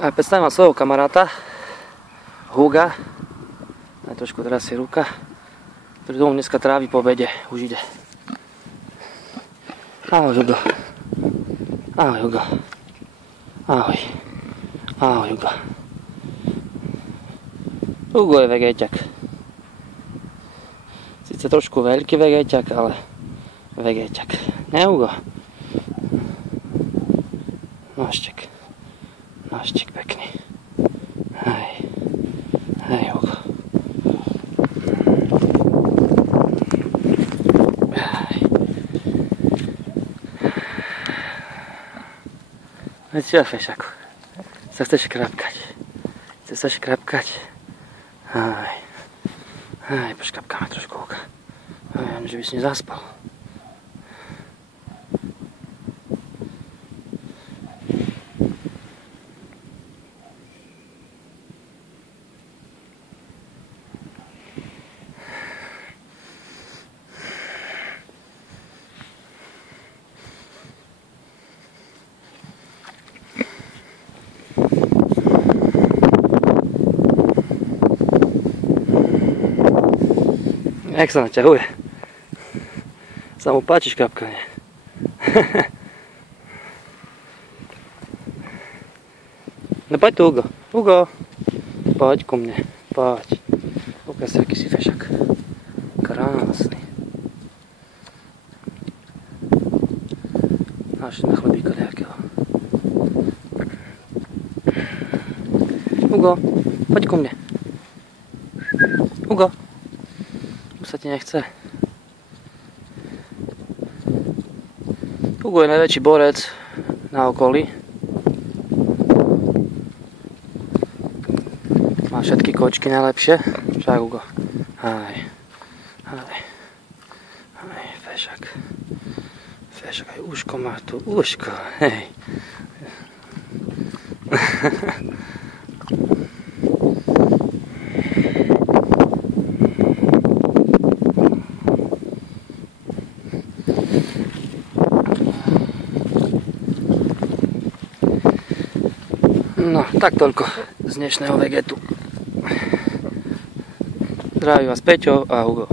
A predstavím vám svojho kamaráta, Huga. Aj trošku teraz je ruka, ktorý domov dneska trávi po obede. Už ide. Ahoj, Hugo. Ahoj, Hugo. Ahoj. Ahoj, Hugo. Hugo je vegéťak. Sice trošku veľký vegéťak, ale vegéťak. Ne, Hugo? Náštek. Náštek pekný. Hej. Hej, Hugo. Hej. Veď čo, fešaku? Sa chceš krapkať? Chceš krapkať? Hej. Hej, poškrapkáme trošku, Hugo. Hej, že by si nezaspal. Jak sa naťahuje? Sa mu páči škrapkanie. No poď tu, Hugo. Hugo, poď ku mne. Poď. Ukáž si, aký si fešak. Krásny. Máš na chlebíka nejakého. Hugo, poď ku mne. Hugo. Sa ti nechce. Hugo je najväčší borec na okolí. Má všetky kočky najlepšie. Však, Hugo. Hej. Hej. Hej, fešak. Fešak, aj uško má tu. Uško, hej. No, tak toľko z dnešného vegetu. Zdravím vás Peťo a Hugo.